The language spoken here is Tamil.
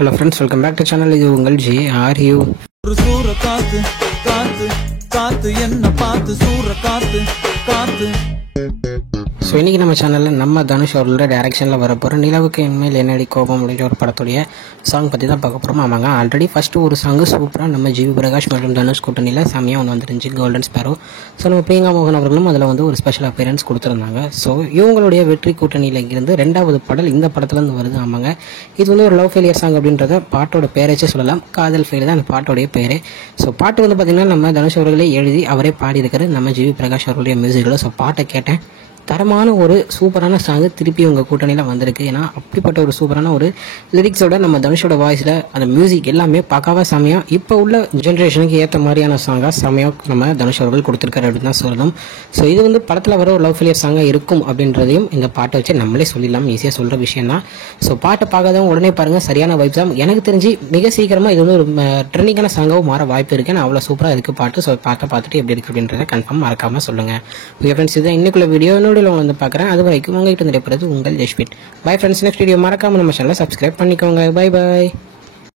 Hello friends, welcome back to channel. இது உங்கள் ஜி ஆர் யூ. ஒரு சூற காத்து காத்து காத்து என்ன பார்த்து சூற காத்து காத்து. ஸோ இன்றைக்கி நம்ம சேனலில் நம்ம தனுஷ் அவர்களோட டேரக்ஷனில் வரப்போகிற நிலவுக்கு என்மேல் என்னடி கோபம் அப்படின்ற ஒரு படத்துடைய சாங் பற்றி தான் பார்க்க போகிறோம். ஆமாங்க, ஆல்ரெடி ஃபஸ்ட்டு ஒரு சாங்கு சூப்பராக நம்ம ஜிவி பிரகாஷ் மற்றும் தனுஷ் கூட்டணியில் செம்மையாக வந்துருந்துச்சு, கோல்டன் ஸ்பேரோ. ஸோ நம்ம பிரியங்கா மோகன் அவர்களும் அதில் ஒரு ஸ்பெஷல் அப்பியரன்ஸ் கொடுத்துருந்தாங்க. ஸோ இவங்களுடைய வெற்றி கூட்டணியில் இருந்து ரெண்டாவது பாடல் இந்த படத்துலேருந்து வருது. ஆமாங்க, இது ஒரு லவ் ஃபெயிலியர் சாங் அப்படின்றத பாட்டோட பேரச்சே சொல்லலாம். காதல் ஃபெயில் தான் அந்த பாட்டோடைய பேர். ஸோ பாட்டு பார்த்திங்கன்னா நம்ம தனுஷ் அவர்களே எழுதி அவரே பாடியிருக்காரு நம்ம ஜிவி பிரகாஷ் அவர்களுடைய மியூசிக்கில். ஸோ பாட்டை கேட்டேன், தரமான ஒரு சூப்பரான சாங்கு திருப்பி உங்கள் கூட்டணியில் வந்திருக்கு. ஏன்னா அப்படிப்பட்ட ஒரு சூப்பரான ஒரு லிரிக்ஸோட நம்ம தனுஷோட வாய்ஸில் அந்த மியூசிக் எல்லாமே பக்காவாக செமையாக இப்போ உள்ள ஜென்ரேஷனுக்கு ஏற்ற மாதிரியான சாங்காக செமையாக நம்ம தனுஷ் அவர்கள் கொடுத்துருக்காரு அப்படின்னு தான் சொல்லணும். ஸோ இது படத்தில் வர ஒரு லவ் ஃபெயிலியர் சாங்காக இருக்கும் அப்படின்றதையும் இந்த பாட்டை வச்சு நம்மளே சொல்லிடலாம், ஈஸியாக சொல்கிற விஷயம் தான். ஸோ பாட்டை பார்க்காதவங்க உடனே பாருங்கள், சரியான வைப்ஸாக எனக்கு தெரிஞ்சு மிக சீக்கிரமாக இது ஒரு ட்ரெண்டிங்கான சாங்காகவும் மாற வாய்ப்பு இருக்குது. நான் அவ்வளோ சூப்பராக இருக்குது பாட்டு. ஸோ பாட்டை பார்த்துட்டு எப்படி இருக்குது அப்படின்றத கன்ஃபார்ம் மறக்காமல் சொல்லுங்கள். ஓகே ஃப்ரெண்ட்ஸ், இதுதான் இன்னைக்குள்ள வீடியோ. பார்க்குறேன். அது வரைக்கும் உங்ககிட்ட நிறைய உங்கள் ஜஸ்பின். பை ஃப்ரெண்ட்ஸ், நெக்ஸ்ட் வீடியோ மறக்காம நம்ம சேனலை சப்ஸ்கிரைப் பண்ணிக்கோங்க. Bye bye.